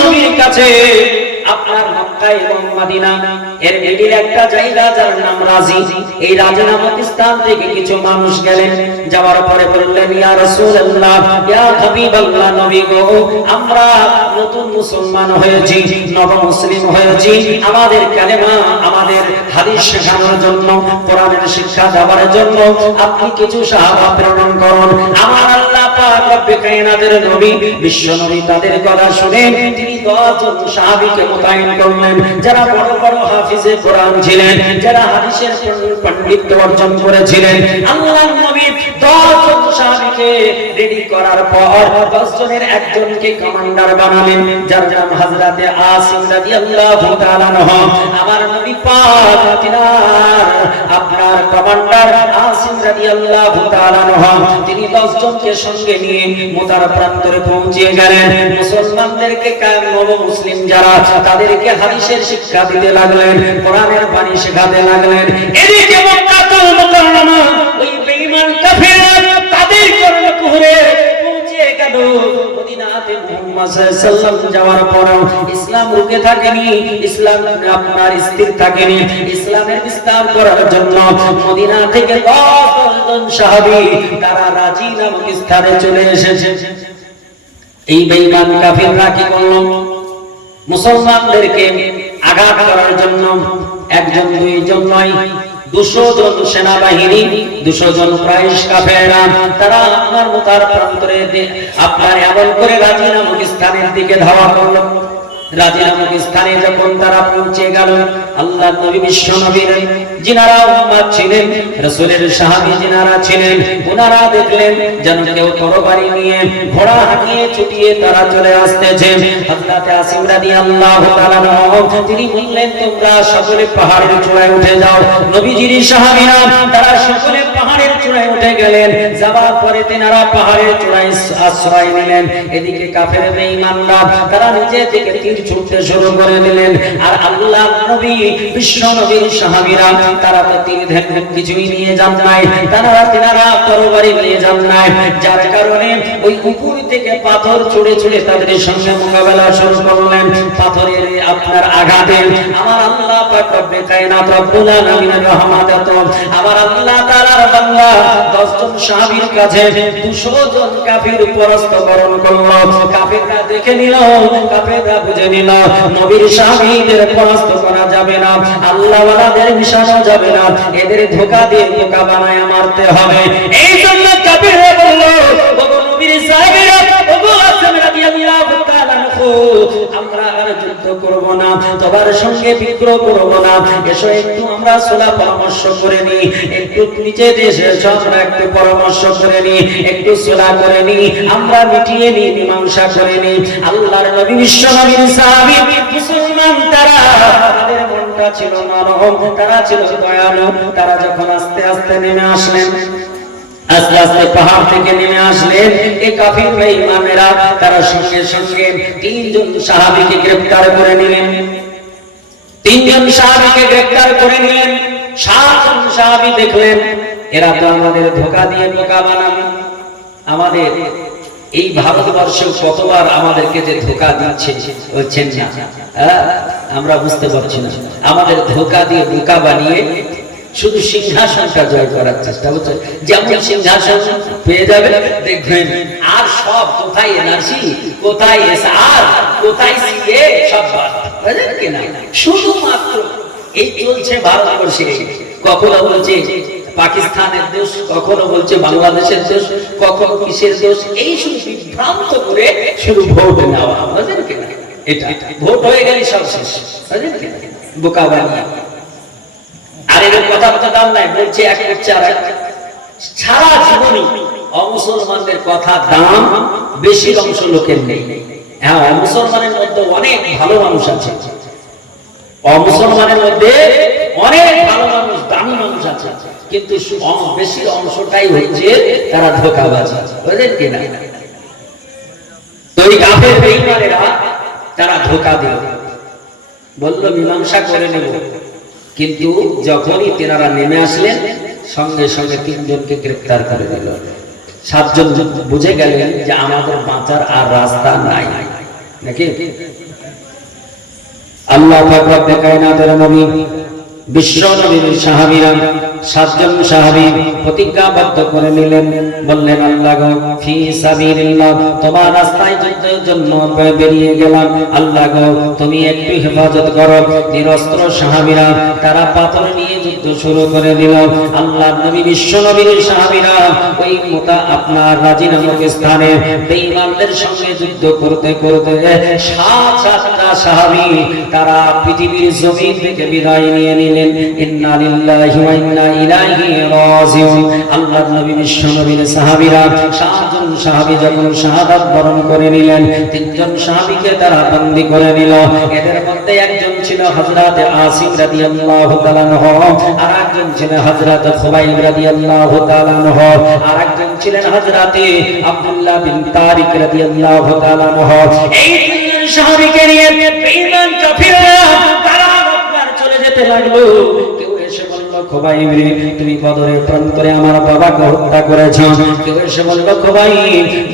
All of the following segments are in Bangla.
নবীর কাছে আপনার মক্কা এবং মদিনা এর মিডিল একটা জায়গা যার নাম রাজি। এই রাজি নামক স্থান থেকে কিছু মানুষ গেলেন, যাওয়ার পরে বললেন, ইয়া রাসূলুল্লাহ, ইয়া হাবিবাল্লাহ, নবী গো, আমরা নতুন মুসলমান হয়েছি, নব মুসলিম হয়েছি, আমাদের কালেমা, আমাদের হাদিস শেখানোর জন্য, কোরআনের শিক্ষা দেওয়ার জন্য আপনি কিছু সাহাবা প্রেরণ করুন। আমার আল্লাহ পাক রব্বে কায়নাতের নবী বিশ্ব নবী তাদের কথা শুনে তিনি 10 জন সাহাবীকে মোতায়েন করলেন, যারা বড় বড় হাফিজে কোরআন ছিলেন, যারা হাদিসের পণ্ডিত্য অর্জন করেছিলেন। আল্লাহর নবী 10 জন সাহাবীকে রেডি করার পর 10 জনের একজনকে কমান্ডার বানালেন, যার নাম হযরতে আসিম রাদিয়াল্লাহু তাআলা আনহু। আমার নবী পাক তিনার আপনার কমান্ডার আসিম রাদিয়াল্লাহু তাআলা আনহু তিনি 10 জনকে সঙ্গে নিয়ে মুতার প্রান্তরে পৌঁছে গেলেন। মুসলমানদেরকে নব মুসলিম যারা তাদেরকে হাদিসের শিক্ষা দিতে লাগলেন, কোরআনের বাণী শেখাতে লাগলেন। এদিকে মক্কাতুল মুকাররমা ওই বেঈমান কাফেররা তাদের কর্ণকুহরে পৌঁছে গেল। মদিনাতে মুহাম্মদ সাল্লাল্লাহু আলাইহি ওয়াসাল্লাম যাওয়ার পর ইসলাম রুকে থাকেনি, ইসলাম আপনার স্থির থাকেনি। ইসলামের বিস্তার করার জন্য মদিনা থেকে 10 জন সাহাবী তারা রাজি নামক স্থানে চলে এসেছে। এই বেঈমান কাফেররা কি করলো? মুসলমানদেরকে আঘাত করার জন্য একজন দুইজন নয়, 200 জন সেনাবাহিনী, 200 জন কুরাইশ কাফেররা তারা আপনার মুতার প্রান্তরে আপনার এমন করে রাজি নামক স্থানের দিকে ধাওয়া করলো। রাজি নামক স্থানে যখন তারা পৌঁছে গেল, আল্লাহর নবী বিশ্ব নবীর যিনারা উম্মত ছিলেন, রাসূলের সাহাবী যিনারা ছিলেন, ওনারা দেখলেন যেন কেউ তরবারি নিয়ে ঘোড়া হাঁকিয়ে ছুটিয়ে তারা চলে আসতেছে। হযরত আসিম রাদিয়াল্লাহু তাআলা তিনি বললেন, তোমরা সকলে পাহাড়ের চূড়ায় উঠে যাও। নবীজির সাহাবীরা তারা সকলে পাহাড়ের চূড়ায় উঠে গেলেন। যাওয়ার পরে তিনারা পাহাড়ের চূড়ায় আশ্রয় নিলেন। এদিকে কাফের বেঈমানরা তারা নিচে থেকে তীর ছুটতে শুরু করে দিলেন। আর আল্লাহর নবী বিশ্ব নবীর সাহাবীরা তারা তো তীর ধনুক কিছুই নিয়ে যান নাই, তিনারা তরবারি নিয়ে যান নাই, যার কারণে ওই উপর থেকে পাথর ছুঁড়ে ছুঁড়ে তাদের সঙ্গে মোকাবেলা শুরু করলেন। পাথরের আপনার আঘাতে আমার আল্লাহ পাক রব্বে কায়নাত রব্বুল আলামিনের রহমত, আমার আল্লাহ তাআলার বান্দা 10 জন সাহাবীর কাছে 200 জন কাফির পরাস্ত বরণ করলো। কাফিররা দেখে নিল, কাফিররা বুঝে নিল নবীর সাহাবীদের পরাস্ত করা যাবে না, আল্লাহ ওয়ালাদের মিশানো যাবে না, এদের ধোঁকা দিয়ে বোকা বানায় মারতে হবে। এই জন্য কাফিররা বলল, ওগো নবীর সাহাবীরা, ওগো আসিম রাদিয়াল্লাহু তাআলা আনহু, আমরা আর যুদ্ধ করব না, তোমার সঙ্গে বিদ্রোহ করব না, এসো একটু আমরা সুলহ পরামর্শ করে নি, একটু নিচে দেশে আমরা একটু পরামর্শ করে নি, একটু সুলহ করে নি, আমরা মিটিয়ে নি, মীমাংসা করে নি। আল্লাহর নবী বিশ্ব নবীর সাহাবী মুসলমান তারা তাদের মনটা ছিল নরম, তারা ছিল দয়ালু। তারা যখন আস্তে আস্তে নেমে আসলেন, আস্তে আস্তে পাহাড় থেকে নেমে আসলেন, এই কাফির বেঈমানেরা তারা সঙ্গে সঙ্গে 3 জন সাহাবীকে গ্রেফতার করে নিলেন। 3 জন সাহাবীকে গ্রেফতার করে নিলেন। 7 জন সাহাবী দেখলেন এরা তো আমাদের ধোঁকা দিয়ে বোকা বানাবে, আমাদের এই ভারতবর্ষে কতবার আমাদেরকে যে ধোঁকা দিচ্ছে হচ্ছেন না, আমরা বুঝতে পারছি না, আমাদের ধোঁকা দিয়ে বোকা বানিয়ে শুধু সিংহাসনটা জয় করার চেষ্টা হচ্ছে। যেমন সিংহাসন পেয়ে যাবে দেখবেন, আর সব কোথায় এনআরসি, কোথায় এসআর, কোথায় সিএ, সব বুঝলেন কিনা, শুধুমাত্র এই চলছে ভারতবর্ষে। কখনো বলছে পাকিস্তানের দোষ, কখনো বলছে বাংলাদেশের দোষ, কখনো কিসের দোষ, এই শুধু বিভ্রান্ত করে শুধু ভোট নেওয়া, বুঝলেন কিনা, এটা ভোট হয়ে গেলে সব শেষ, বুঝলেন কিনা, বোকা বানিয়ে। আর এর কথা তো দাম নাই, বলছে এক সারা জীবনই অমুসলমানদের কথা দাম বেশির অংশ লোকের নেই। হ্যাঁ, অমুসলমানের মধ্যে অনেক ভালো মানুষ আছে, অমুসলমানের মধ্যে অনেক ভালো মানুষ, দামি মানুষ আছে, কিন্তু বেশির অংশটাই হচ্ছে তারা ধোঁকাবাজ, বুঝলেন কিনা। তো এই কাফের বেঈমানেরা তারা ধোঁকা দিল, বলল মীমাংসা করে নেব, কিন্তু যখনই তেনারা নেমে আসলেন সঙ্গে সঙ্গে 3 জনকে গ্রেফতার করে দিল। 7 জন বুঝে গেলেন যে আমাদের বাঁচার আর রাস্তা নাই, নাকি? আল্লাহ পাক রব্বে কায়নাতের নবী বিশ্ব নবীর সাহাবীরা 7 জন সাহাবী প্রতিজ্ঞাবদ্ধ করে নিলেন, বললেন আল্লাহ গো ফি সাবিলিল্লাহ, তোমার রাস্তায় যুদ্ধের জন্য বেরিয়ে গেলাম, আল্লাহ গো তুমি একটু হেফাজত করো। নিরস্ত্র সাহাবীরা তারা পাথর নিয়ে যুদ্ধ শুরু করে দিল। আল্লাহর নবী বিশ্ব নবীর সাহাবীরা ওই আপনার রাজি নামক স্থানে বেঈমানদের সঙ্গে যুদ্ধ করতে করতে 7টা সাহাবী তারা পৃথিবীর জমিন থেকে বিদায় নিয়ে নিলেন। ইন্না লিল্লাহি ওয়া ইন্না ইলাইহি রাজিউন। আল্লাহর নবী বিশ্ব নবীর সাহাবীরা 7 জন সাহাবী যখন শাহাদাত বরণ করে নিলেন, 3 জন সাহাবীকে তারা বন্দী করে নিল। এদের মধ্যে একজন ছিল হযরত আসিম রাদিয়াল্লাহু তাআলা আনহু, আর একজন ছিলেন হযরত খুবাইব রাদিয়াল্লাহু তাআলা আনহু, আর একজন ছিলেন হযরত আব্দুল্লাহ বিন তারিক রাদিয়াল্লাহু তাআলা আনহু। এই 3 জন সাহাবীকে নিয়ে বেঈমান কাফিররা তারা আপনার চলে যেতে লাগলো। কেউ এসে বলল খুবাইব রে, তুমি বদরের প্রান্তরে আমার বাবাকে হত্যা করেছো। কেউ এসে বলল খুবাইব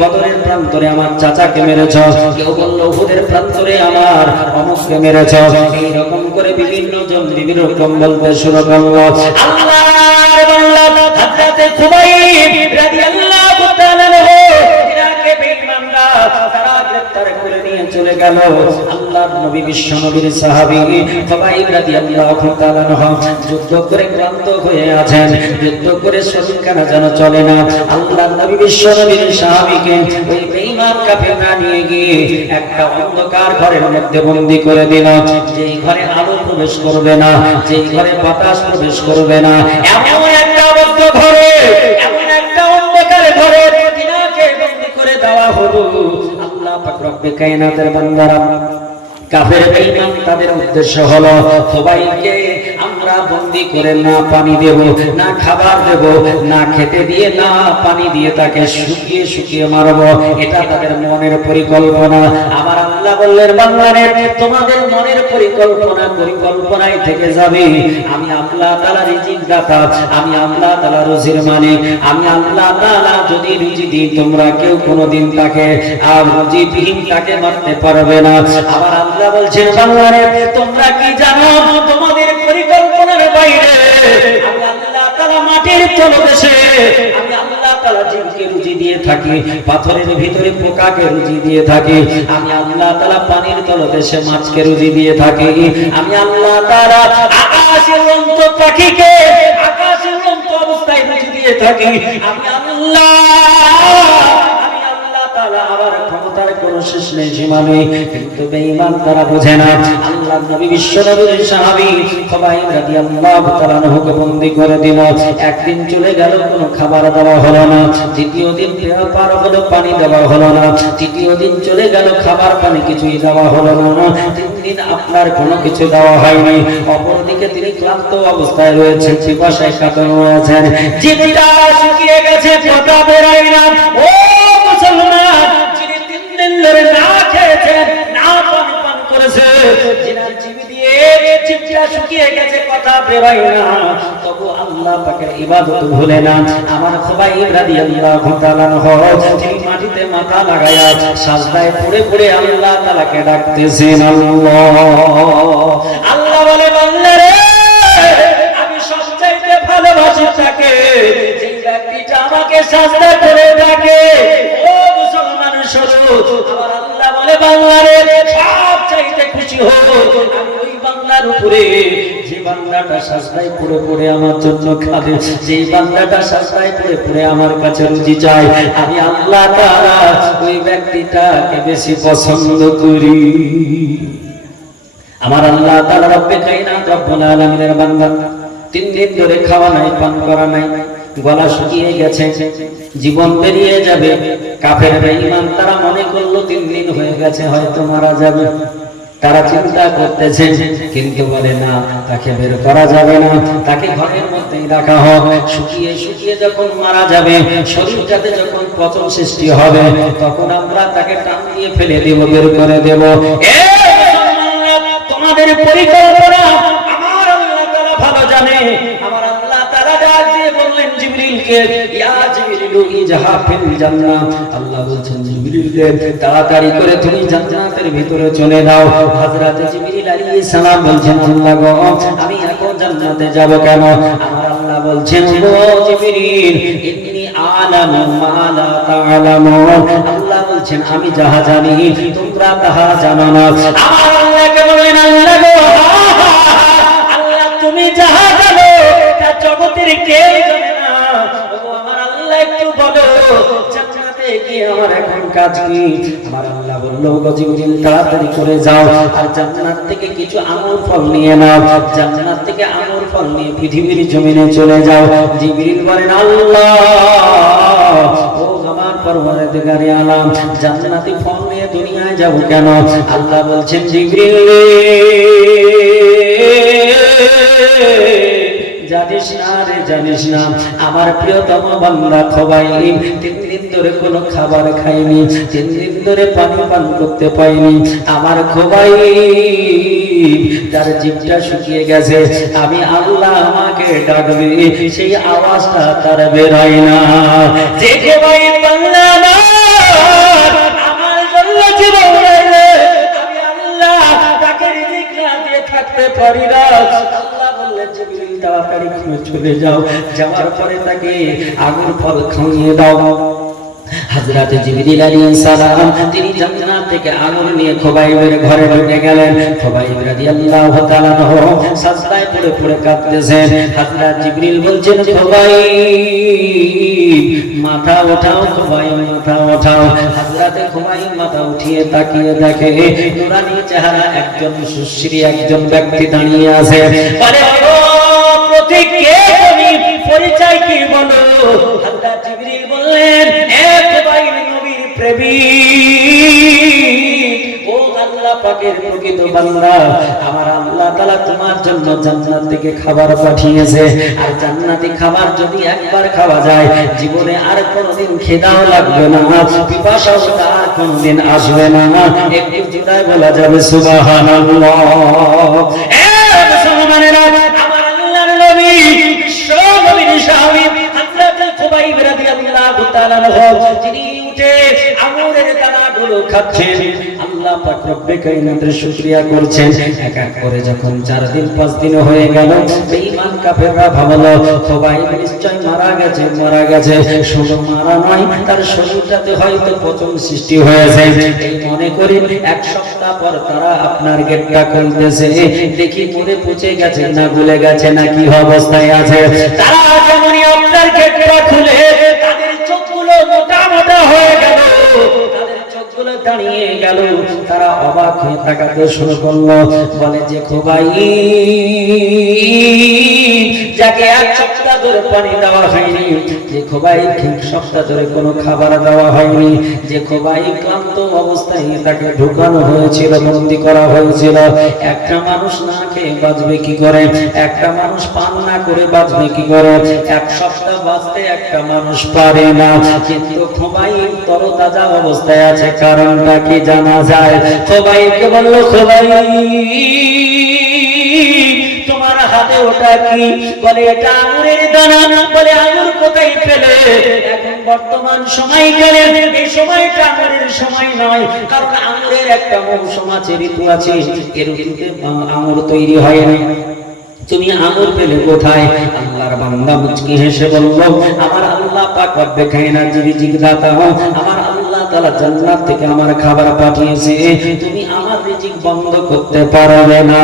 বদরের প্রান্তরে আমার চাচাকে মেরেছো। কেউ বলল উহুদের প্রান্তরে আমার অমুককে মেরেছো। এই রকম করে বিভিন্ন জন বিভিন্ন রকম বলতে শুরু করলো। আল্লাহর বান্দা হযরত খুবাইব রাদিয়াল্লাহু তাআলা আনহু ইরাকে বেঈমানরা তারা গ্রেফতার করে নিয়ে চলে গেল। আল্লাহর নবী বিশ্ব নবীর সাহাবী খুবাইব রাদিয়াল্লাহু তাআলা আনহু যুদ্ধ করে ক্লান্ত হয়ে আছেন, যুদ্ধ করে শরীরখানা যেন চলে না। আল্লাহর নবী বিশ্ব নবীর সাহাবীকে ওই বেঈমান কাফিররা নিয়ে গিয়ে একটা অন্ধকার ঘরের মধ্যে বন্দী করে দিল। যেই ঘরে আলো প্রবেশ করবে না, যেই ঘরে বাতাস প্রবেশ করবে না, এমন একটা অবদ্ধ ঘরে, এমন একটা অন্ধকার ঘরে তিনাকে বন্দী করে দেওয়া হলো। আল্লাহ পাক রব্বে কায়নাতের বান্দারা কাফের বেঈমান তাদের উদ্দেশ্য হলো সবাইকে আমরা বন্দী করে না পানি দেব, না খাবার দেব, না খেতে দিয়ে, না পানি দিয়ে তাকে শুকিয়ে শুকিয়ে মারব। এটা তাদের মনের পরিকল্পনা। আমার আল্লাহ বললেন বান্দারে তোমাদের মনের পরিকল্পনায় থেকে যাবে। আমি আল্লাহ তাআলা রিজিক দাতা, আমি আল্লাহ তাআলা রুজির মালিক। আমি আল্লাহ তাআলা যদি রুজি দিই তোমরা কেউ কোনোদিন তাকে আর রুজিবিহীন তাকে মারতে পারবে না। আবার আল্লাহ বলছেন বান্দারে তোমরা কি জানো তোমাদের পরিকল্পনার বাইরে আমি আল্লাহ তাআলা মাটির তলদেশে আমি আল্লাহ তাআলা জিনকে রুজি দিয়ে থাকি, পাথরের ভিতরে পোকাকে রুজি দিয়ে থাকি, আমি আল্লাহ তাআলা পানির তলদেশে মাছকে রুজি দিয়ে থাকি, আমি আল্লাহ তাআলা আকাশের উড়ন্ত পাখিকে আকাশের উড়ন্ত অবস্থায় রুজি দিয়ে থাকি, আমি আল্লাহ আমার ক্ষমতার কোনো শেষ নেই, সীমা নেই। কিন্তু বেঈমান তারা বোঝে না। আল্লাহর নবী বিশ্ব নবীর সাহাবী খুবাইব রাদিয়াল্লাহু তাআলা আনহুকে বন্দী করে দিল। একদিন চলে গেল, কোনো খাবার দেওয়া হলো না। দ্বিতীয় দিন পার হলো, পানি দেওয়া হলো না। তৃতীয় দিন চলে গেল, খাবার পানি কিছুই দেওয়া হলো না। 3 দিন আপনার কোনো কিছু দেওয়া হয়নি। অপরদিকে তিনি ক্লান্ত অবস্থায় রয়েছেন, পিপাসায় কাতর রয়েছেন, জিভটা শুকিয়ে গেছে, কথা বেরোয় না। ও মুসলমান, যিনি 3 দিন ধরে না খেয়েছেন, না পান করেছেন, যিনার জিভে দিয়ে জিভটা শুকিয়ে গেছে, কথা বেরোয় না, তবু আল্লাহ পাকের ইবাদত ভুলে না। আমার খুবাইব রাদিয়াল্লাহু তাআলা আনহু তিনি মাটিতে মাথা লাগায়া সাজদায় পড়ে পড়ে আল্লাহ তাআলাকে ডাকতেছেন। আল্লাহ বলে বান্দা রে আমি সবচাইতে ভালোবাসি তাকে যেই ব্যক্তিটা আমাকে সাজদা করে ডাকে। ও মুসলমান শোনো, আমার আল্লাহ বলে বান্দা রে সবচাইতে খুশি হব আমি ওই বান্দার উপরে যে বান্দাটা সাজদায় পড়ে পড়ে আমার জন্য কাঁদে, যেই বান্দাটা সাজদায় পড়ে পড়ে আমার কাছে রুজি চায়, আমি আল্লাহ তাআলা ওই ব্যক্তিটাকে বেশি পছন্দ করি। আমার আল্লাহ তাআলা রব্বে কায়নাত রব্বুল আলামিনের বান্দা 3 দিন ধরে খাওয়া নাই, পান করা নাই, গলা শুকিয়ে গেছে, জীবন বেরিয়ে যাবে। কাফের বেঈমান তারা মনে করলো 3 দিন হয়ে গেছে, হয়তো মারা যাবে। তারা চিন্তা করতেছেন, কিন্তু বলে না, তাকে বের করা যাবে না, তাকে ঘরের মধ্যেই রাখা হোক। শুকিয়ে শুকিয়ে যখন মারা যাবে, শরীরটাতে যখন পচন সৃষ্টি হবে, তখন আমরা তাকে টান দিয়ে ফেলে দেব, বের করে দেব। তোমাদের পরিকল্পনা আমার আল্লাহ তাআলা ভালো জানে। আমার আল্লাহ তাআলা ডাক দিয়ে বললেন জিবরিলকে, ইয়া জিবরিল জিবরিলু ইজহা ফিল জান্নাহ, আল্লাহ বলছেন জিবরিলকে তাড়াতাড়ি করে তুমি জান্নাতের ভিতরে চলে যাও। হযরত জিবরিল আলাইহিস সালাম বলছেন আল্লাহ গো আমি এখন জান্নাতে যাব কেন? আমার আল্লাহ বলছেন ও জিবরিল ইন্নী আ'লামু মা লা তা'লামুন, আল্লাহ বলছেন আমি যাহা জানি তোমরা তাহা জানো না। আমার আল্লাহকে বললেন আল্লাহ গো আল্লাহ তুমি যাহা জানো তা জগতের কেউ জানে না। ও আমার আল্লাহ একটু বলো জান্নাতে গিয়ে আমার এখন কাজ কি? আমার আল্লাহ বলল গো জিবরিল তাড়াতাড়ি করে যাও আর জান্নাত থেকে কিছু আঙ্গুর ফল নিয়ে নাও, জান্নাত থেকে আঙ্গুর ফল নিয়ে পৃথিবীর জমিনে চলে যাও। জিবরিল বলেন আল্লাহ ও আমার পরওয়ারদিগারে আলাম জান্নাতি ফল নিয়ে দুনিয়ায় যাব কেন? আল্লাহ বলছেন জিবরিল জানিস না রে জানিস না আমার প্রিয়তম বান্দা খোবাইব 3 দিন ধরে কোনো খাবার খায়নি, 3 দিন ধরে পানি পান করতে পায়নি। আমার খোবাইব তার জিভটা শুকিয়ে গেছে, আমি আল্লাহ আমাকে ডাকবে সেই আওয়াজটা তার বের হয় না। যে খোবাইব বান্দা আমার জন্য জীবন রাখবে আমি আল্লাহ তাকে রিজিক না দিয়ে থাকতে পারি না। আল্লাহ বললেন জিবরিল তাড়াতাড়ি চলে যাও, যাওয়ার পরে তাকে আঙ্গুর ফল খাইয়ে দাও। হযরত জিবরিল আলাইহিস সালাম তিনি জান্নাত থেকে আঙ্গুর নিয়ে খোবাইবের ঘরে ঢুকে গেলেন। খোবাইব রাদিয়াল্লাহু তাআলা সাজদায় পড়ে পড়ে কাঁদতেছেন। হযরত জিবরিল বলছেন খোবাইব মাথা ওঠাও, খোবাইব মাথা ওঠাও। হযরত খোবাইব মাথা উঠিয়ে তাকিয়ে দেখে নূরানি চেহারা একজন সুশ্রী একজন ব্যক্তি দাঁড়িয়ে আছে। আরে ও প্রতীক কে তুমি, পরিচয় কি বলো? হযরত জিবরিল বললেন এ খোবাইব নবীর প্রেমিক, ও আল্লাহ পাকের প্রকৃত বান্দা, আমার আল্লাহ তাআলা তোমার জন্য জান্নাত থেকে খাবার পাঠিয়েছে। আর জান্নাতি খাবার যদি একবার খাওয়া যায় জীবনে আর কোনোদিন খিদাও লাগবে না, পিপাসাও আর কোনোদিন আসবে না। একটু জোরে বলা যাবে সুবহানাল্লাহ। এ মুসলমানেরা আমার আল্লাহর নবী বিশ্ব নবীর সাহাবী হযরত খোবাইব রাদিয়াল্লাহু তাআলা যিনি উঠে আঙ্গুরের দানাগুলো খাচ্ছেন, আল্লাহ পাক রব্বে কায়নাতের শুকরিয়া করছেন। এক এক করে যখন 4 দিন 5 দিন হয়ে গেল বেঈমান কাফেররা ভাবলো খোবাইব নিশ্চয় মারা গেছে। শুধু মারা নয় তার শরীরটাতে হয়তো পচন সৃষ্টি হয়েছে। এই মনে করে এক সপ্তাহ পর তারা আপনার গেটটা খুলতেছে, দেখি মরে পচে গেছে না গলে গেছে না কি অবস্থায় আছে। তারা যেমনই আপনার গেটটা খুলে তাদের চোখগুলো মোটা মোটা হয়ে গেল, তাদের চোখগুলো দাঁড়িয়ে গেল। তারা অবাক হয়ে তাকাতে শুরু করলো। বলে যে খোবাইব যাকে 1 সপ্তাহ ধরে পানি দেওয়া হয়নি, যে খোবাইব 1 সপ্তাহ ধরে কোনো খাবার দেওয়া হয়নি, যে খোবাইব ক্লান্ত অবস্থায় তাকে ঢুকানো হয়েছিল, বন্দী করা হয়েছিল, একটা মানুষ না খেয়ে বাঁচবে কি করে? একটা মানুষ পান না করে বাঁচবে কি করে? 1 সপ্তাহ বাঁচতে একটা মানুষ পারে না, কিন্তু খোবাইব তরতাজা অবস্থায় আছে। কারণটা কি জানা যায়? খোবাইবকে বলল খোবাইব তোমার হাতে ওটা কি? বলে এটা আঙ্গুরের দানা। বলে আঙ্গুর কোথায় পেলে? এখন বর্তমান সময় গেলে এই সময়টা আঙ্গুরের সময় নয়, কারণ আঙ্গুরের একটা মৌসুম আছে, ঋতু আছে, এর ঋতুতে আঙ্গুর তৈরি হয় না। তুমি আঙ্গুর পেলে কোথায়? আল্লাহর বান্দা মুচকি হেসে বলল আমার আল্লাহ পাক রব্বে কায়নাত রিজিক দাতা, আমার আল্লাহ তাআলা জান্নাত থেকে আমার খাবার পাঠিয়েছে, তুমি আমার রিজিক বন্ধ করতে পারবে না।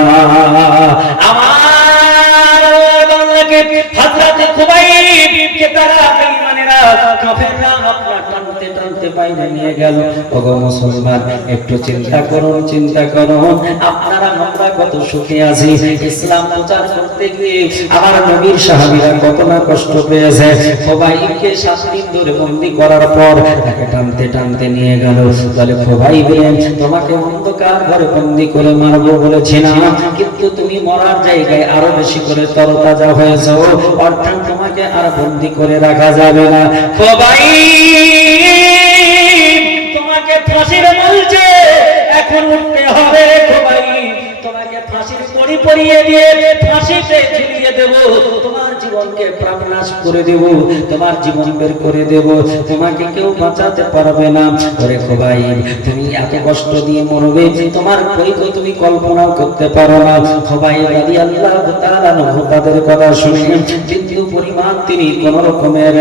আমার বান্দাকে হযরত খোবাইব কে তারা বেঈমানেরা কাফেররা আপনার টানতে টানতে বাইরে নিয়ে গেল। ওগো মুসলমান একটু চিন্তা করুন, আপনারা আমরা কত সুখে আছি। ইসলাম প্রচার করতে গিয়ে আমার নবীর সাহাবীরা কত না কষ্ট পেয়েছে। খোবাইবকে 7 দিন ধরে বন্দী করার পর তাকে টানতে টানতে নিয়ে গেল। বলে খোবাইব তোমাকে অন্ধকার ঘরে বন্দী করে মারবো বলেছিলাম, কিন্তু তুমি মরার জায়গায় আরো বেশি করে তরতাজা হয়েছো, অর্থাৎ তোমাকে আর বন্দী করে রাখা যাবে না। খোবাইব তোমাকে ফাঁসির বলছে, এখন উঠতে হবে। খোবাইব তোমাকে ফাঁসির দড়ি পরিয়ে দিয়ে ফাঁসিতে ঝুলিয়ে দিয়ে দেব, তোমার জীবনকে প্রাণনাশ করে দেব, তোমার জীবন বের করে দেব, তোমাকে কেউ বাঁচাতে পারবে না। ওরে খোবাইব, তুমি এত কষ্ট দিয়ে মরবে তোমার পরিচয় তুমি কল্পনাও করতে পারো না। খোবাইব রাদিয়াল্লাহু তাআলা আনহু তাদের কথা শুনে বিন্দু পরিমাণ তিনি কোন রকমের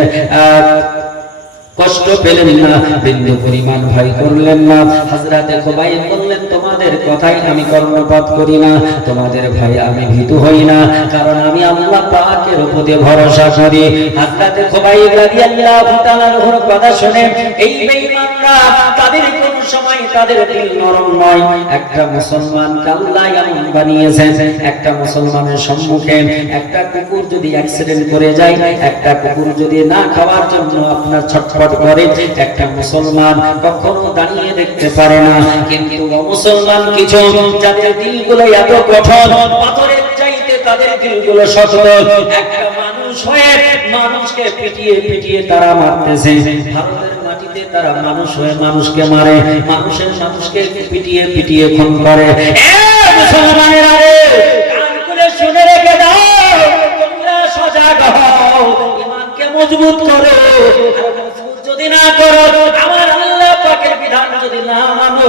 কষ্ট পেলেন না, বিন্দু পরিমাণ ভয় করলেন না। হযরতে খোবাইব বললেন, তোমাদের কথাই আমি কর্ণপাত করি না, তোমাদের ভয়ে আমি ভীতু হই না, কারণ আমি আল্লাহ পাকের উপরে ভরসা করি। হযরতে খোবাইব রাদিয়াল্লাহু তাআলার কথা শুনে এই বেঈমানরা তাদের কোন সময় তাদের দিল নরম নয়। একটা মুসলমানকে আল্লাহ এমন বানিয়েছেন, একটা মুসলমানের সম্মুখে একটা কুকুর যদি অ্যাক্সিডেন্ট করে যায়, একটা কুকুর যদি না খাওয়ার জন্য আপনার ছটফট করে, একটা মুসলমান কখনো দাঁড়িয়ে দেখতে পারে না। কিন্তু মুসলমান কিছু যাদের দিলগুলো এত কঠোর, পাথরের চাইতে তাদের দিলগুলো শক্ত, একটা মানুষ হয়ে মানুষকে পিটিয়ে পিটিয়ে তারা মারতেছে। ভারতের মাটিতে তারা মানুষ হয়ে মানুষকে মারে, মানুষকে পিটিয়ে পিটিয়ে খুন করে। মুসলমানেরা রে, কান খুলে শুনে রেখে দাও, তোমরা সজাগ হও, ঈমানকে মজবুত করো। যদি না করো, আমার আল্লাহ পাকের বিধান যদি না মানো,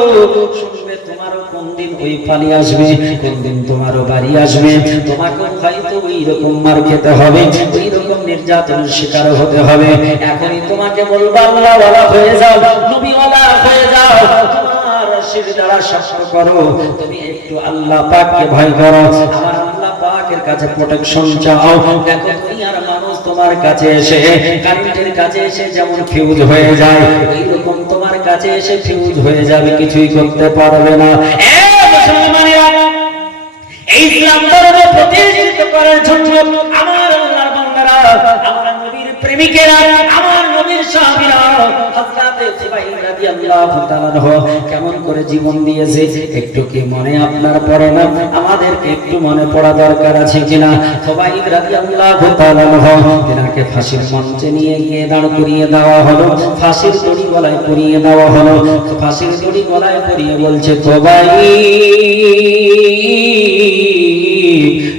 শুনবে তোমারও কোন দিন ওই পালি আসবে, কোন দিন তোমারও বাড়ি আসবে, তোমাকে হয়তো ওই রকম মার খেতে হবে, ওই রকম নির্যাতনের শিকার হতে হবে। এখনই তোমাকে বলবো আল্লাহওয়ালা হয়ে যাও, নবীওয়ালা হয়ে যাও, তোমার শির দ্বারা শাসন করো, তুমি একটু আল্লাহ পাককে ভয় করো, আমার আল্লাহ পাকের কাছে প্রোটেকশন চাও। দেখো দুনিয়ার মানুষ তোমার কাছে এসে কারেন্টের কাছে এসে যেমন ফিউজ হয়ে যায়, এইরকম তোমার কাছে এসে ফিউজ হয়ে যাবে, কিছুই করতে পারবে না। এই ইসলাম ধর্ম প্রতিষ্ঠিত করার জন্য আমার আল্লাহর বান্দারা, আমার নবীর প্রেমিকেরা, আমার নবীর সাহাবীরা হযরতে খুবাইব রাদিয়াল্লাহু তাআলা কেমন করে জীবন দিয়েছে, একটু কি মনে আপনার পড়ে না? আমাদেরকে একটু মনে পড়া দরকার আছে কিনা? খুবাইব রাদিয়াল্লাহু তাআলা তিনাকে ফাঁসির মঞ্চে নিয়ে গিয়ে দাঁড় করিয়ে দেওয়া হলো, ফাঁসির দড়ি গলায় পরিয়ে দেওয়া হলো। ফাঁসির দড়ি গলায় পরিয়ে বলছে, খুবাইব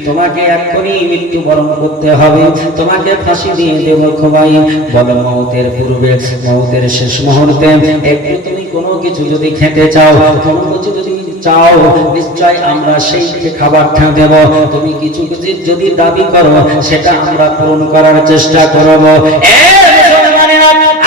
তোমাকে এক্ষুনি মৃত্যুবরণ করতে হবে, তোমাকে ফাঁসি দিয়ে দেব। খুবাইব বলো, মওতের পূর্বে, মওতের শেষ মুহূর্তে একটু তুমি কোনো কিছু যদি খেতে চাও, কোনো কিছু যদি চাও, নিশ্চয় আমরা সেই খাবারটা দেব। তুমি কিছু কিছু যদি দাবি করো, সেটা আমরা পূরণ করার চেষ্টা করব।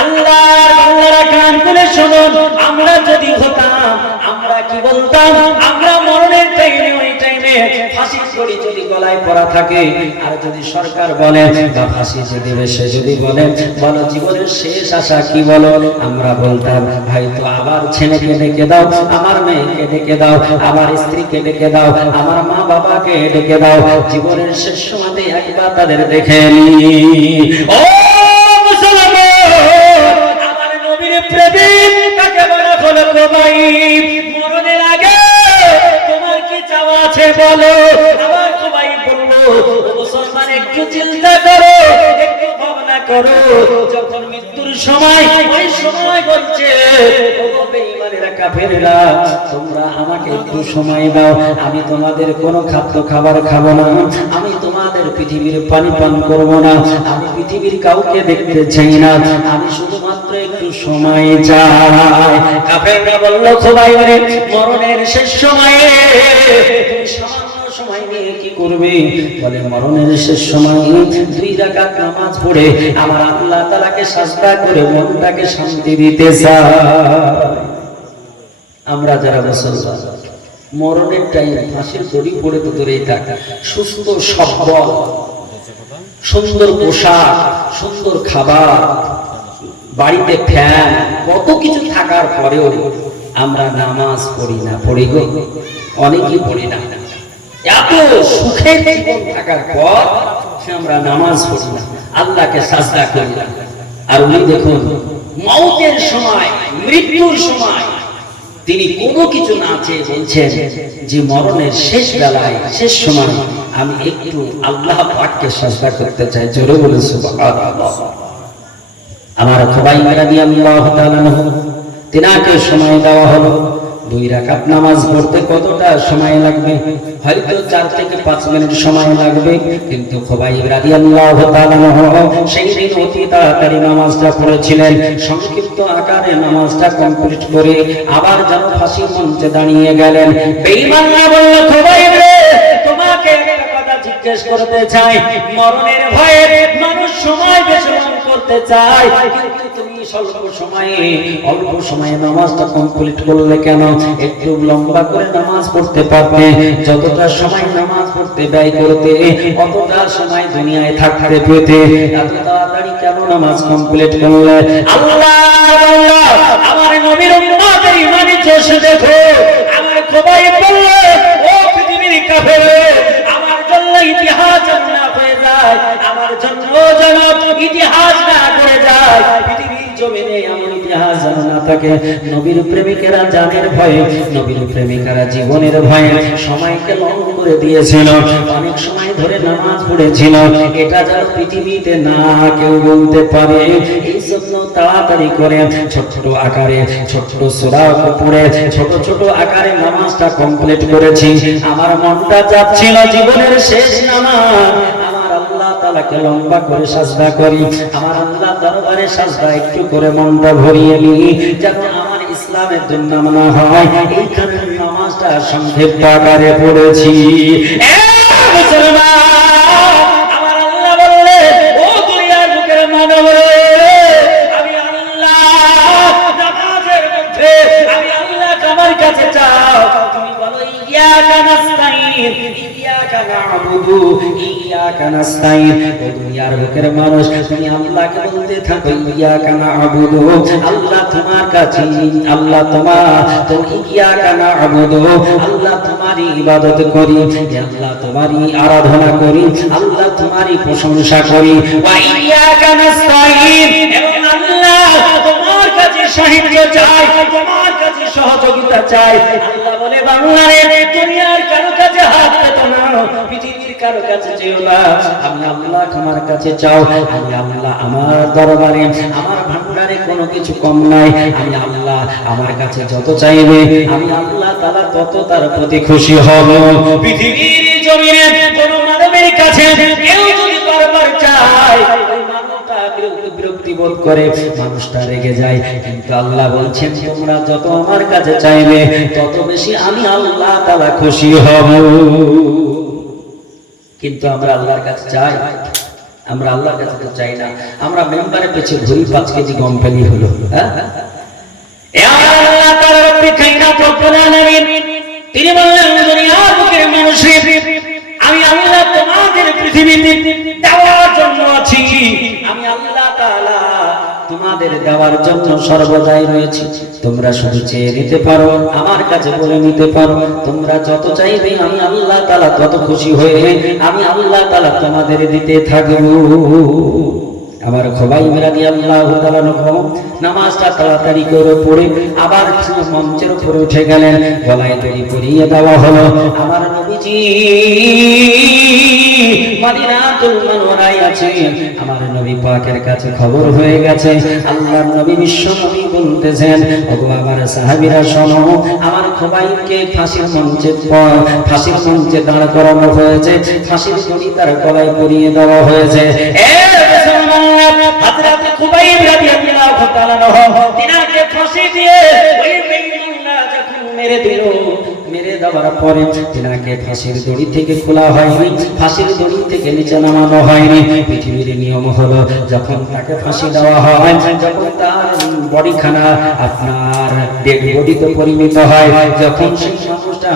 আল্লাহর বান্দারা কান খুলে শুনুন, আমরা যদি হতাম আমরা কি বলতাম? আমরা মরণের টাইমে, ওই টাইমে ফাঁসির দড়ি যদি গলায় পরা থাকে, আর যদি সরকার বলে বা ফাঁসি যে দেবে সে যদি বলে, বলো জীবনের শেষ আশা কি বলো, আমরা বলতাম হয়তো আবার ছেলেকে ডেকে দাও, আমার মেয়েকে ডেকে দাও, আমার স্ত্রীকে ডেকে দাও, আমার মা বাবাকে ডেকে দাও, জীবনের শেষ সময়তে একবার তাদের দেখে নি। ও মুসলমান, আমার নবীর প্রেমিক কাকে বলা হলো খুবাইব, মরণের আগে তোমার কি চাওয়া আছে বলো? আমার খুবাইব বলল, মুসলমান একটু চিন্তা করো, একটু ভাবনা করো, যখন মৃত্যুর সময়, ওই সময় বলছে, ও বেঈমানেরা কাফেররা, তোমরা আমাকে একটু সময় দাও, আমি তোমাদের কোনো খাদ্য খাবার খাবো না, আমি তোমাদের পৃথিবীর পানি পান করবো না, আমি পৃথিবীর কাউকে দেখতে চাই না, আমি শুধুমাত্র একটু সময় চাই। কাফেররা বলল, খুবাইব রে, মরণের শেষ সময়ে তুমি সামান্য সময় নিয়ে কি করবে? বলে, মরণের শেষ সময় 2 রাকাত নামাজ পড়ে আমার আল্লাহ তাআলাকে সাজদা করে মনটাকে শান্তি দিতে চাই। আমরা যারা মুসলমান, মরণের টাইম ফাঁসির দড়ি পড়ে তো দূরেই থাক, সুস্থ সবল, সুন্দর পোশাক, সুন্দর খাবার, বাড়িতে ফ্যান, কত কিছু থাকার পরেও আমরা নামাজ পড়ি না। পড়ি গো, অনেকেই পড়ি না। এত সুখের জীবন থাকার পর আমরা নামাজ পড়ি না, আল্লাহকে সাজদা করি না। আর উনি দেখুন, মওতের সময়, মৃত্যুর সময় তিনি কোনো কিছু না চেয়ে বলছেন যে মরণের শেষ বেলায়, শেষ সময় আমি একটু আল্লাহ পাককে সাজদা করতে চাই। জোরে বলে সুবহানাল্লাহ। আমার খুবাইব রাদিয়াল্লাহু তাআলা তিনাকে সময় দেওয়া হলো, 2 রাকাত নামাজ পড়তে কতটা সময় লাগবে? হয়তো 4 থেকে 5 মিনিট সময় লাগবে, কিন্তু খুবাইব রাদিয়াল্লাহু তাআলা সেই দিন অতি তাড়াতাড়ি নামাজটা পড়েছিলেন। সংক্ষিপ্ত আকারে নামাজটা কমপ্লিট করে আবার যেন ফাঁসির মঞ্চে দাঁড়িয়ে গেলেন। বেঈমানরা বলল, খুবাইব রে, তোমাকে একটা কথা জিজ্ঞেস করতে চাই। মরণের ভয়ে মানুষ সময় বেশি করতে চায়, কিন্তু তুমি অল্প সময়ে নামাজটা কমপ্লিট করলে কেন? একটু লম্বা করে নামাজ পড়তে পারতে। যতটা সময় নামাজ পড়তে ব্যয় করতে, অতটা সময় দুনিয়ায় থাকতে পেতে। এত তাড়াতাড়ি কেন নামাজ কমপ্লিট করলে? আল্লাহ আমার নবীর উম্মতের ঈমানি জোশ দেখো। আমার খুবাইব বলল, ও পৃথিবীর কাফের, আমার জন্য ইতিহাস না হয়ে যায়, আমার জন্য যেন ইতিহাস না করে যায়। জমিনে এমন ইতিহাস যেন না থাকে। নবীর প্রেমিকেরা জানের ভয়ে, নবীর প্রেমিকারা জীবনের ভয়ে সময়কে লঙ্ঘন করে দিয়েছিল। অনেক সময় ধরে নামাজ পড়েছিল, এটা যেন পৃথিবীতে না কেউ বলতে পারে। এই জন্য তাড়াতাড়ি করে ছোট ছোট আকারে, ছোট ছোট সূরা পড়ে ছোট ছোট আকারে নামাজটা কমপ্লিট করেছি। আমার মনটা যাচ্ছিল জীবনের শেষ নামাজ, আল্লাহ তাআলাকে লম্বা করে সাজদা করি, আমার আল্লাহ দরবারে সাজদা একটু করে মনটা ভরিয়ে নিই, যেন আমার ইসলামের দুর্নাম না হয়। এই কারণে নামাজটা সংক্ষিপ্ত আকারে পড়েছি। মুসলমান, আমার আল্লাহ বললে, ও দুনিয়ার বুকের মানব রে, আমি আল্লাহ নামাজের মধ্যে আমি আল্লাহ আমার কাছে চাও। তুমি বলো ইয়াকা নাস্তাইন, ইয়াকা না'বুদু, ইয়াকা নাস্তাইন। ও দুনিয়ার বুকের মানুষ, তুমি আল্লাহকে বলতে থাকো ইয়াকা না'বুদু, আল্লাহ তোমার কাছে, আল্লাহ তুমি ইয়াকা না'বুদু, আল্লাহ তোমারই ইবাদত করি, আল্লাহ তোমারই আরাধনা করি, আল্লাহ তোমারই প্রশংসা করি। ওয়া ইয়াকা নাস্তাইন, এবং আল্লাহ তোমার কাছে সাহায্য চাই, তোমার কাছে সহযোগিতা চাই। আল্লাহ বলে, বাংলারে দুনিয়ার কারো কাছে হাত পেতো না, পৃথিবীর কারো কাছে চেও না, আমি আল্লাহ আমার কাছে চাও। আমি আল্লাহ আমার দরবারে, আমার ভান্ডারে কোনো কিছু কম নাই। আমি আল্লাহ আমার কাছে যত চাইবে, আমি আল্লাহ তাআলা তত তার প্রতি খুশি হব। পৃথিবীর জমিনে কোন মানবের কাছে কেউ যদি বারবার চায়, ওই মানবটা বিরক্তি বোধ করে, মানুষটা রেগে যায়। কিন্তু আল্লাহ বলছেন, তোমরা যত আমার কাছে চাইবে, তত বেশি আমি আল্লাহ তাআলা খুশি হব। কিন্তু আমরা আল্লাহর কাছে চাই? আমরা আল্লাহর কাছে তো চাই না। আমরা মেম্বারে পেছে ঘুরি, 5 কেজি গম ফেলি হলো। আল্লাহ তাআলা রব্বুল কায়নাতুল আলামিন, তিনি বললেন, দুনিয়ার বুকের মানুষের আমি আল্লাহ তোমাদের পৃথিবীতে দেওয়ার জন্য আছি। আমি আল্লাহ তাআলা তোমাদের দেওয়ার জন্য সর্বদাই রয়েছে। তোমরা শুধু চেয়ে নিতে পারো, আমার কাছে বলে নিতে পারো। তোমরা যত চাইবে, আমি আল্লাহ তাআলা তত খুশি হয়ে আমি আল্লাহ তাআলা তোমাদের দিতে থাকব। আমার খুবাইব রাদিয়াল্লাহু তাআলা নামাজটা তাড়াতাড়ি করে পড়ে আবার মঞ্চের উপরে উঠে গেলেন। গলায় দড়ি পরিয়ে দেওয়া হলো। আমার নবীজি মদিনাতুল মুনাওয়ারায় আছেন। আমার নবী পাকের কাছে খবর হয়ে গেছে। আল্লাহর নবী বিশ্ব নবী বলতেছেন, ওগো আমার সাহাবীরা শোনো, আমার খুবাইবকে ফাঁসির মঞ্চে দাঁড় করানো হয়েছে। ফাঁসির দড়ি তার গলায় পরিয়ে দেওয়া হয়েছে। হযরত খুবাইব রাদিয়াল্লাহু তাআলা তিনাকে ফাঁসি দিয়ে ওই বেঈমানরা যখন মেরে দিল, মেরে দেওয়ার পরে তিনাকে ফাঁসির দড়ি থেকে খোলা হয়নি, ফাঁসির দড়ি থেকে নিচে নামানো হয়নি। পৃথিবীর নিয়ম হলো, যখন তাকে ফাঁসি দেওয়া হয়, যখন তার বডিখানা আপনার ডেড বডিতে পরিণত হয়, যখন সেই মানুষটা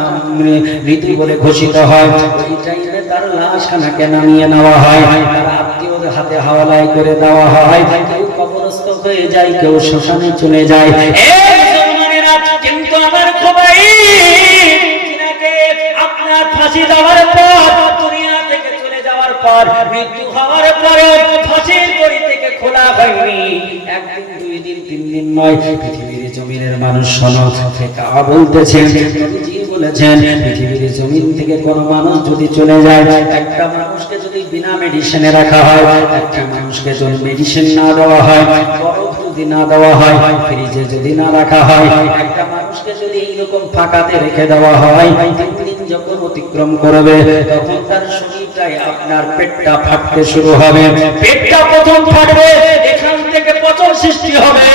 মৃত বলে ঘোষিত হয়, ওই টাইমে তার লাশখানাকে নামিয়ে নেওয়া হয়, তার আত্মীয়দের হাতে হাওয়ালাই করে দেওয়া হয়। কেউ কবরস্থ হয়ে যায়, কেউ শ্মশানে চলে যায়। কিন্তু আমার খুবাইব আপনার ফাঁসি দেওয়ার পর, দুনিয়া থেকে চলে যাওয়ার পর, মৃত্যু হওয়ার পরে ফাঁসির দড়ি থেকে খোলা হয়নি। 1 দিন, 2 দিন, 3 দিন নয়। পৃথিবীর জমিনের মানুষ শোনো, ফিকা বলতেছেন, নবীজি বলেছেন, পৃথিবীর জমিন থেকে কোন মানুষ যদি চলে যায়, একটা মানুষকে যদি বিনা মেডিসিনে রাখা হয়, একটা মানুষকে যদি মেডিসিন না দেওয়া হয়, বরফ যদি না দেওয়া হয়, ফ্রিজে যদি না রাখা হয়, একটা মানুষ মানুষকে যদি এইরকম ফাঁকাতে রেখে দেওয়া হয়, 3 দিন যখন অতিক্রম করবে তখন তার শরীরটাই আপনার পেটটা ফাটতে শুরু হবে। পেটটা প্রথম ফাটবে, এখান থেকে পচন সৃষ্টি হবে।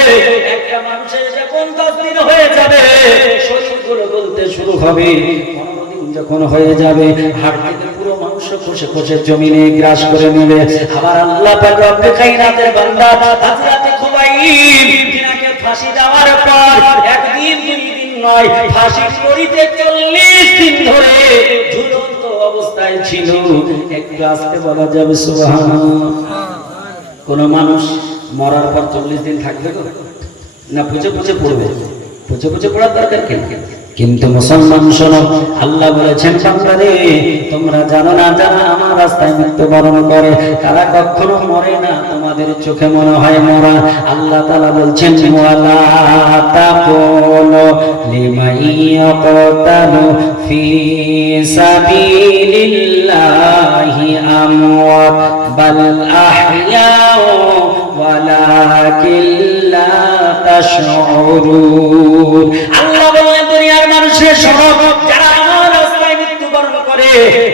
একটা মানুষের যখন 10 দিন হয়ে যাবে শরীরগুলো গলতে শুরু হবে। 15 দিন যখন হয়ে যাবে হাড় থেকে পুরো মাংস খসে খসে জমিনে গ্রাস করে নেবে। আবার আল্লাহ পাক রব্বে কায়নাতের বান্দা হযরত খুবাইব যিনাকে ফাঁসি দেওয়ার পর একদিন 2 দিন নয়, ফাঁসির দড়িতে 40 দিন ধরে ঝুলন্ত অবস্থায় ছিল। একটু আস্তে বলা যাবে সুবহানাল্লাহ। কোন মানুষ মরার পর 40 দিন থাকবে তো না? পুজো পুজো পড়বে, পুজো পুজো পড়ার দরকার কেন? কিন্তু মুসলমান শোনো, আল্লাহ বলেছেন বান্দারে তোমরা জানো না যারা আমার রাস্তায় মৃত্যুবরণ করে তারা কখনো মরে না, তোমাদের চোখে মনে হয় মরা। আল্লাহ তাআলা বলছেন ওয়ালা তাকুলু লিমাইয়াকাতালু ফি সাবিলিল্লাহি আমওয়াত বাল আহইয়াউ ওয়ালাকিন লা তাশউরুন। আল্লাহ বলেন দুনিয়ার মানুষের সব যারা আমার রাস্তায় মৃত্যুবরণ করে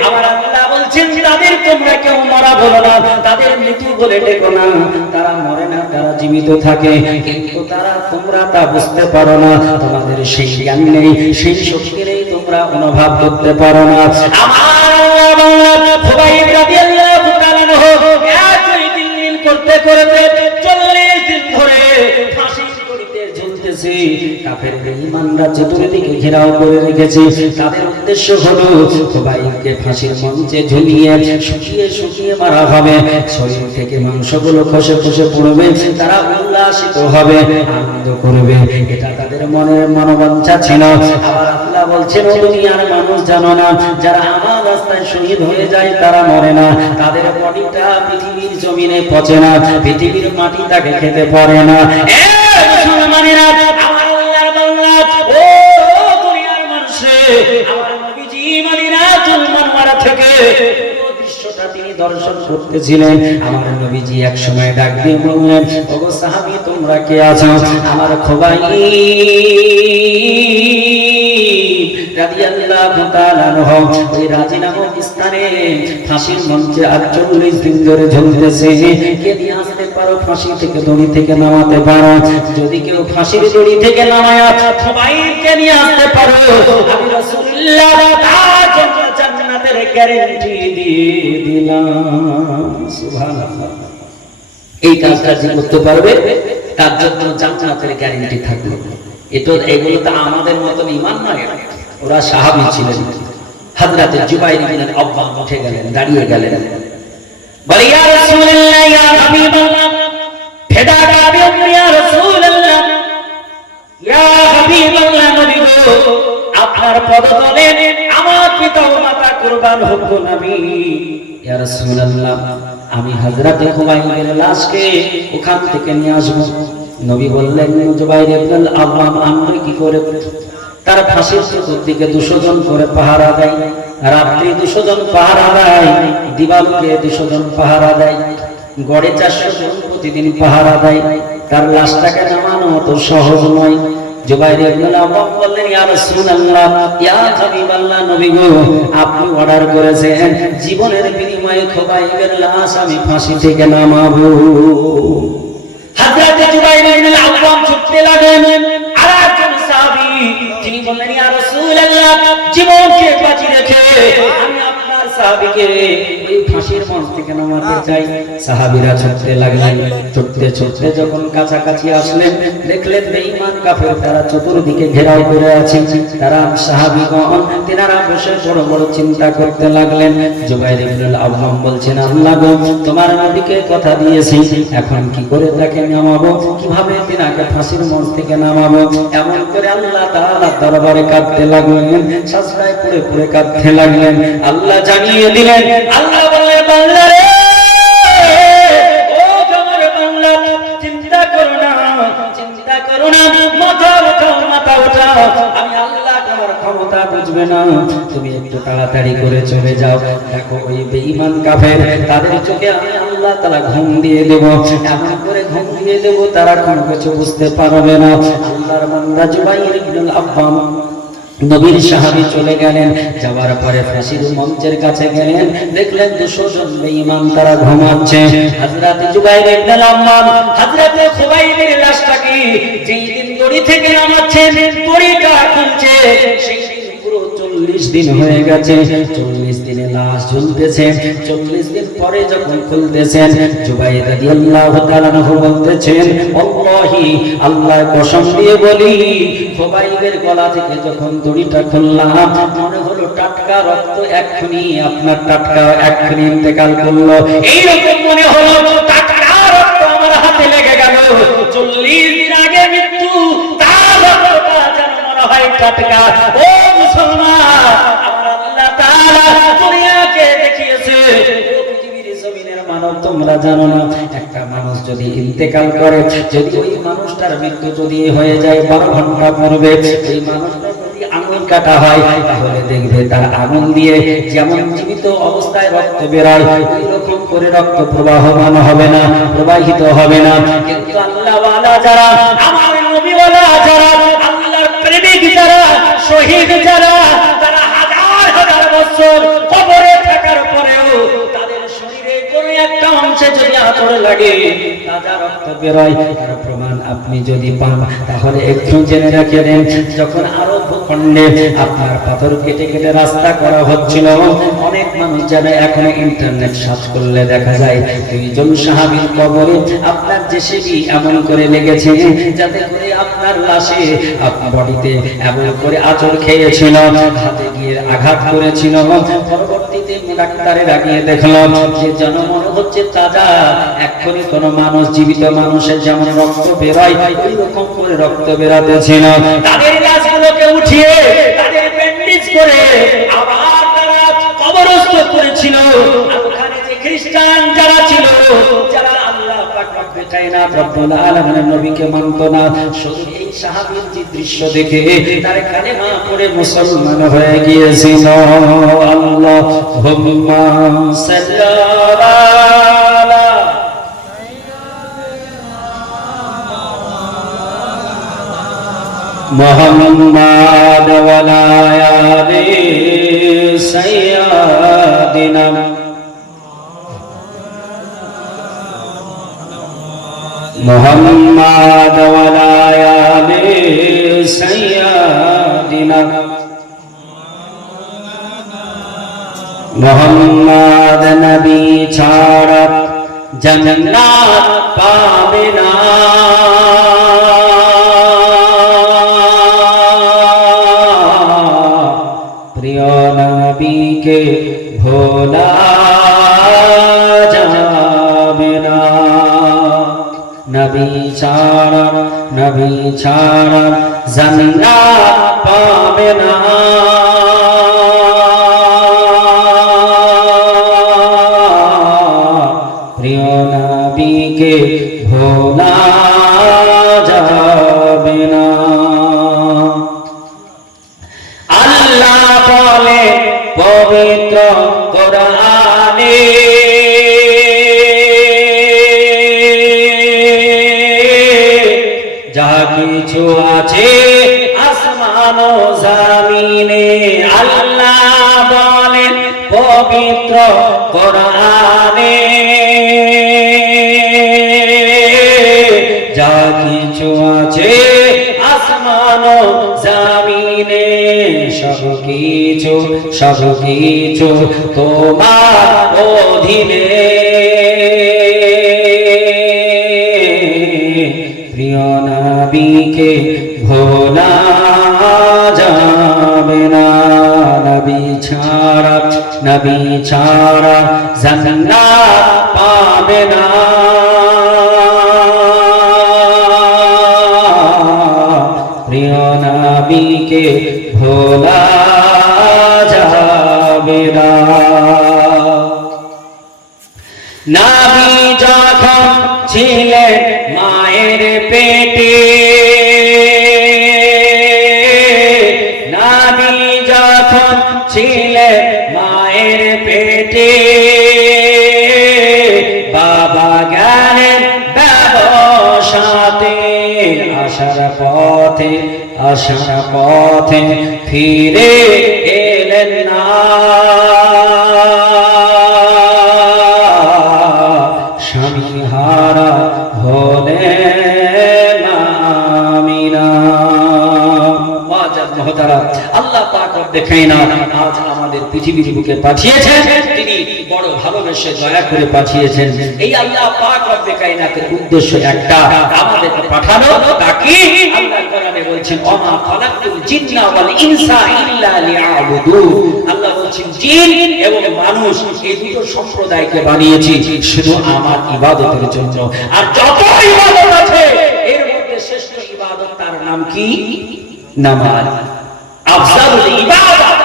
আমার আল্লাহ বলছেন তাদের তোমরা কেউ মরা বলো না, তাদের মৃত্যু বলে ডেকো না। তারা মরে না, তারা জীবিত থাকে, কিন্তু তারা তোমরা তা বুঝতে পারো না। তোমাদের সেই জ্ঞান নেই, সেই শক্তি নেই, তোমরা অনুভব করতে পারো না। আমার আল্লাহ খুবাইব রাদিয়াল্লাহু তাআলা একই দিন করতে করতে 40 দিন ধরে ফাঁসির দড়িতে ঝুলতেছে। কাফের বেঈমানরা চতুর্দিকে ঘেরাও করে রেখেছে। তাদের উদ্দেশ্য হলো খুবাইবকে ফাঁসির মঞ্চে ঝুলিয়ে শুকিয়ে শুকিয়ে মারা হবে, শরীর থেকে মাংসগুলো খসে খসে পড়বে, তারা উল্লাসিত হবে, আনন্দ করবে। এটা তাদের মনের মনোবাঞ্ছা ছিল। আবার আল্লাহ বলছেন ও দুনিয়ার মানুষ জানো না যারা আমার রাস্তায় শহীদ হয়ে যায় তারা মরে না, তাদের বডিটা পৃথিবীর জমিনে পচে না, পৃথিবীর মাটি তাকে খেতে পারে না। মুসলমানেরা আমার আল্লাহর বান্দা ও দুনিয়ার মানুষ, আমার নবীজি মদিনাতুল মুনাওয়ারা থেকে দৃশ্যটা তিনি দর্শন করতেছিলেন। আমার নবীজি এক সময় ডাক দিয়ে বললেন ওগো সাহাবী তোমরা কে আছো? আমার খুবাইব রাদিয়াল্লাহু তাআলা আনহু ওই রাজি নামক স্থানে ফাঁসির মঞ্চে 48 দিন ধরে ঝুলতেছে। কে নিয়ে আসতে পারো ফাঁসি থেকে দড়ি থেকে নামাতে পারো? যদি কেউ ফাঁসির দড়ি থেকে নামায় খুবাইবকে নিয়ে আসতে পারো আমি রাসূলুল্লাহ তার জন্য জান্নাতের গ্যারান্টি দিয়ে দিলাম। সুবহানাল্লাহ। এই কাজটা যে করতে পারবে তার জন্য জান্নাতের গ্যারান্টি থাকবে। এগুলো তো আমাদের মতন ঈমান নয়, ওরা সাহাবী ছিলেন। হযরত জুবাইর ইবনে আওয়াম উঠে গেলেন, দাঁড়িয়ে গেলেন, বলে ইয়া রাসূলুল্লাহ ইয়া হাবিবাল্লাহ ফিদা কাবি ইয়া রাসূলুল্লাহ ইয়া হাবিবাল্লাহ নবী গো আপনার পদতলে আমার পিতা ও মাতা কুরবান হোক নবী। ইয়া রাসূলুল্লাহ আমি হযরত খুবাইবের লাশকে ওখান থেকে নিয়ে আসব। নবী বললেন জুবাইর ইবনে আওয়াম আনবে কি করে? তার ফাঁসির চতুর্দিকে 200 জন করে পাহারা দেয়, রাত্রি 200 জন পাহারা দেয়, দিবালোকে 200 জন পাহারা দেয়, গড়ে 400 জন প্রতিদিন পাহারা দেয়। তার লাশটাকে নামানো তো সহজ নয়। জুবাইর ইবনে আওয়াম বললেন ইয়া রাসূলুল্লাহ ইয়া হাবিবাল্লাহ নবী গো আপনি অর্ডার করেছেন জীবনের বিনিময়ে খুবাইবের লাশ আমি ফাঁসি থেকে নামাবো। হযরত জুবাইর ইবনে আওয়াম ছুটতে লাগলেন। আরেকজন সাহাবী তিনি বললেন ইয়া রাসূলুল্লাহ জীবনকে বাঁচিয়ে রেখে আমি আপনার সাহাবীকে ওই ফাঁসির মঞ্চ থেকে নামাতে চাই। সাহাবীরা ছুটতে লাগলেন। ছুটতে ছুটতে যখন কাছাকাছি আসলেন দেখলেন বেঈমান কাফের তারা চতুর্দিকে ঘেরাও করে আছে। তারা সাহাবীগণ তেনারা বসে বড় বড় চিন্তা করতে লাগলেন। জুবাইর ইবনে আওয়াম বলছেন আল্লাহ গো তোমার নবীকে কথা দিয়েছি, এখন কি করে তাকে নামাবো, কিভাবে তিনাকে ফাঁসির মঞ্চ থেকে নামাবো? এমন করে আল্লাহ তাআলা দরবারে কাঁদতে লাগলেন, সাজদায় পড়ে পড়ে কাঁদতে লাগলেন। আল্লাহ জানিয়ে দিলেন, আল্লাহ বললেন বান্দা রে ও আমার বান্দা চিন্তা করো না, চিন্তা করো না, মাথা উঠাও, মাথা উঠাও, আমি আল্লাহ তোমার ক্ষমতা বুঝবে না, তুমি একটু তাড়াতাড়ি করে চলে যাও। দেখো ওই বেঈমান কাফের তাদের চোখে আমি আল্লাহ তাআলা ঘুম দিয়ে দেব, এমন করে ঘুম দিয়ে দেব তারা কোনো কিছু বুঝতে পারবে না। আল্লাহর বান্দা জুবাইর ইবনুল আওয়াম নবীর সাহাবী চলে গেলেন। যাওয়ার পরে ফাঁসির মঞ্চের কাছে গেলেন, দেখলেন 200 জন বেঈমান তারা ঘুমাচ্ছে। হযরত জুবাইর ইবনুল আওয়াম হযরত খুবাইবের লাশটাকে যেই দিন দড়ি থেকে নামাচ্ছেন, দড়িটা খুলছে, সেই পুরো 40 দিন হয়ে গেছে। 40 দিনে লাশ ঝুলতেছে। 40 দিন পরে যখন খুলতেছেন, জুবাইর রাদিয়াল্লাহু তাআলা বলতেছেন, আল্লাহি, আল্লাহর কসম দিয়ে বলি, খুবাইবের গলা থেকে যখন দড়িটা খুললাম, মনে হলো টাটকা রক্ত এক্ষুনি আপনার টাটকা এক্ষুনি ইন্তেকাল করলো। এইরকম মনে হলো টাটকা রক্ত আমার হাতে লেগে গেল। 40 দিন আগে মৃত্যু, তার রক্তটা যেন মনে হয় টাটকা। ও মুসলমান, আমার আল্লাহ তাআলা দুনিয়াকে দেখিয়েছে, ও পৃথিবীর জমিনের মানব, তোমরা জানো না, একটা মানুষ যদি ইন্তেকাল করে, যদি ওই মানুষটার মৃত্যু যদি হয়ে যায় 12 ঘন্টা পূর্বে, এই মানুষটা যদি আঙুল কাটা হয়, তাহলে দেখবে তার আঙুল দিয়ে যেমন জীবিত অবস্থায় রক্ত বেরোয়, ওই রকম করে রক্ত প্রবাহমান হবে না, প্রবাহিত হবে না। কিন্তু আল্লাহওয়ালা যারা, আমার নবীওয়ালা যারা, আল্লাহর প্রেমিক যারা, শহীদ যারা, তারা হাজার হাজার বছর কবরে থাকার পরেও তাদের শরীরে কোনো একটা অংশে যদি আঁচড় লাগে, তাজা রক্ত বেরোয়। তার প্রমাণ আপনি যদি পান, তাহলে একটু জেনে রাখেন, যখন আরব ভূখণ্ডে আপনার পাথর কেটে কেটে রাস্তা করা হচ্ছিল, অনেক মানুষ যারা এখন ইন্টারনেট সার্চ করলে দেখা যায় 2 জন সাহাবীর কবরে আপনার জেসিবি এমন করে লেগেছে, যাতে করে আপনার লাশে আপনার বডিতে এমন করে আঁচড় খেয়েছিল, হাতে গিয়ে আঘাত করেছিল। পরবর্তীতে ডাক্তারেরা গিয়ে দেখলো যে যেন মনে হচ্ছে তাজা, এক্ষুনি কোনো মানুষ, জীবিত মানুষের যেমন রক্ত বেরোয়, ওই রকম করে রক্ত বেরাতেছিল। তাদের লাশগুলোকে উঠিয়ে তাদের ব্যান্ডেজ করে আবার তারা কবরস্থ করেছিল। ওখানে যে খ্রিস্টান যারা ছিল, যারা আল্লাহ পাক রব্বে কায়নাত রব্বুল আলামিনের নবীকে মানত না, শুধু এই সাহাবীর যে দৃশ্য দেখে তার কালেমা পড়ে মুসলমান হয়ে গিয়েছিল। আল্লাহুম্মা সাল্লি আলা মুহাম্মাদ ওয়া আলা আলি সাইয়্যিদিনা মুহাম্মাদ ওয়া আলা আলি সাইয়্যিদিনা মুহাম্মাদ নবী ছাড়া জান্নাত পাবে না। প্রিয় নবীকে ভোলা যাবে না। নবী ছাড়া জান্নাত পাবে না। প্রিয় নবীকে ভোলা যাবে না। আল্লাহ বলে পবিত্র কোরআনে, যা কিছু আছে আসমান ও জমিনে, আল্লাহ বলেন পবিত্র কোরআনে, যা কিছু আছে আসমান ও জমিনে, সব কিছু তোমার অধীনে। প্রিয় নবীকে ভোলা যাবে না। নবী ছাড়া জান্নাত পাবে না। প্রিয় নবীকে ভোলা যাবে না। নবী যখন ছিলেন মায়ের পেটে, নবী যখন ছিলেন মায়ের পেটে, বাবা গেলেন ব্যবসাতে, আসার পথে আসার পথে ফিরে এলেন না, স্বামী হারা হলেন আমিনা। আল্লাহ পাক দেখেই না আজ আমাদের পৃথিবীর বুকে পাঠিয়েছেন, তিনি বড় ভালোবেসে দয়া করে পাঠিয়েছেন। এই আল্লাহ পাক রব্বে কায়নাতের উদ্দেশ্য একটা, আমাদেরকে পাঠানো। তাকে আল্লাহ কোরআনে বলছেন ওমা খালাকতুল জিন্না ওয়াল ইনসা ইল্লা লিয়াবুদুন। আল্লাহ বলছেন জিন এবং মানুষ এই দুটো সম্প্রদায়কে বানিয়েছি শুধু আমার ইবাদতের জন্য। আর যত ইবাদত আছে এর মধ্যে শ্রেষ্ঠ ইবাদত তার নাম কি? নামাজ। আফজালুল ইবাদত,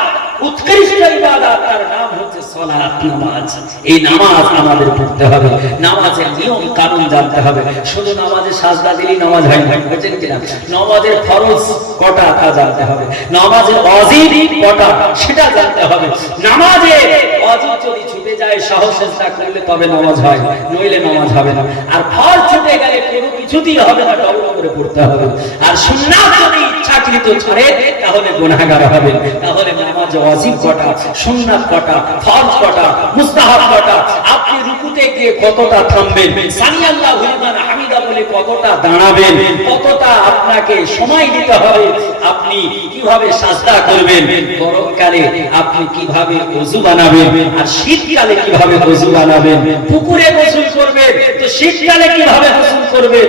উৎকৃষ্ট ইবাদত তার নাম হচ্ছে সালাত, নামাজ। এই নামাজ আমাদের পড়তে হবে, নামাজের নিয়ম কানুন জানতে হবে। শুধু নামাজে সাজদা দিলেই নামাজ হয় না, বুঝছেন কিনা? নামাজের ফরজ কটা তা জানতে হবে, নামাজের ওয়াজিব কটা সেটা জানতে হবে। নামাজে ওয়াজিব যদি ছুটে যায় সাহসেষ্টা করলে তবে নামাজ হয়, নইলে নামাজ হবে না। আর ফরজ ছুটে গেলে কোনো কিছুতেই হবে না, ডবল করে পড়তে হবে। আর সুন্নাত যদি ইচ্ছাকৃত ছাড়ে তাহলে গুনাহগার হবে। তাহলে নামাজ ওয়াজিব কটা, সুন্নাত কটা, ফরজ কটা, মুস্তাহাব কটা, আপনি রুকুতে গিয়ে কতটা থামবেন, সামি আল্লাহু লিমান হামিদা বলে কতটা দাঁড়াবেন, কতটা আপনাকে সময় দিতে হবে, আপনি কিভাবে সাজদা করবেন, গরমকালে আপনি কিভাবে ওযু বানাবেন, আর শীতকালে কিভাবে ওযু বানাবেন, পুকুরে গোসল করবেন তো শীতকালে কিভাবে গোসল করবেন,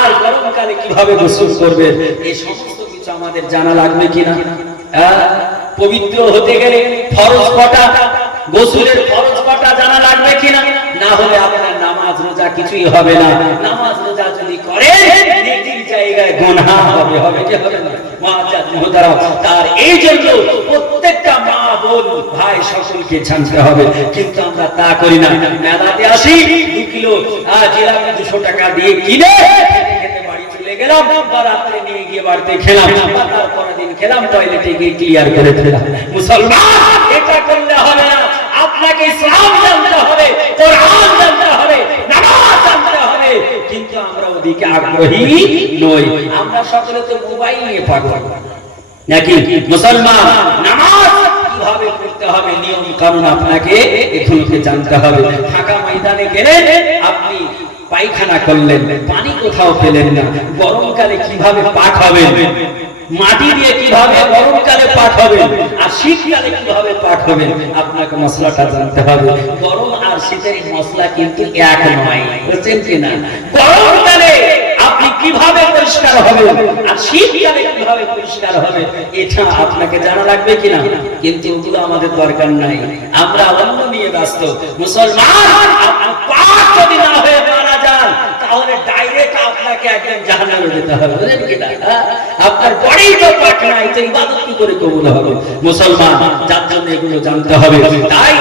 আর গরমকালে কিভাবে গোসল করবেন, এই সমস্ত কিছু আমাদের জানা লাগবে কিনা? পবিত্র হতে গেলে ফরজ কটা, গোসলের ফরজ কটা জানা লাগবে কিনা? না হলে আপনার নামাজ রোজা কিছুই হবে না। নামাজ রোজা যদি করেন নেকির জায়গায় গুনাহ হবে, হবে কি হবে না? মুআজ্জাজ মুহতারাম, তার এই জন্য প্রত্যেকটা মা বোন ভাই সকলকে জানতে হবে। কিন্তু আমরা তা করি না। মেলাতে আসি 2 কিলো জিলাপি 200 টাকা দিয়ে কিনে খেতে বাড়ি চলে গেলাম, বা রাতে নিয়ে গিয়ে বাড়িতে খেলাম, তারপরের দিন খেলাম, টয়লেটে গিয়ে ক্লিয়ার করে দিলাম। মুসলমান, এটা করলে হবে না। আপনাকে ইসলাম জানতে হবে, কোরআন জানতে হবে, নামাজ জানতে হবে। কিন্তু আমরা ওদিকে আগ্রহী নই। আমরা সকলে তো মোবাইল নিয়ে পাগল নাকি? মুসলমান, নামাজ কিভাবে পড়তে হবে, নিয়ম কানুন আপনাকে এগুলোকে জানতে হবে। ফাঁকা ময়দানে গেলেন, আপনি পায়খানা করলেন, পানি কোথাও পেলেন না, গরমকালে কিভাবে পাক হবেন, মাটি দিয়ে কিভাবে গরমকালে পাক হবেন, আর শীতকালে কিভাবে পাক হবেন, আপনাকে মশলাটা জানতে হবে। গরম আর শীতের মশলা কিন্তু এক নয়, বুঝছেন কিনা? গরমকালে আপনি কিভাবে পরিষ্কার হবেন, আর শীতকালে কিভাবে পরিষ্কার হবেন, এটা আপনাকে জানা লাগবে কিনা? কিন্তু ওগুলো আমাদের দরকার নাই, আমরা অন্য নিয়ে ব্যস্ত। মুসলমান, পাক যদি না হয়ে মারা যান তাহলে ডাইরেক্ট আপনাকে একদম জাহান্নামে যেতে হবে, বুঝলেন কিনা? আপনার বডি তো পাক নাই, তো ইবাদত কি করে কবুল হবে? মুসলমান, যার জন্য এগুলো জানতে হবে। তাই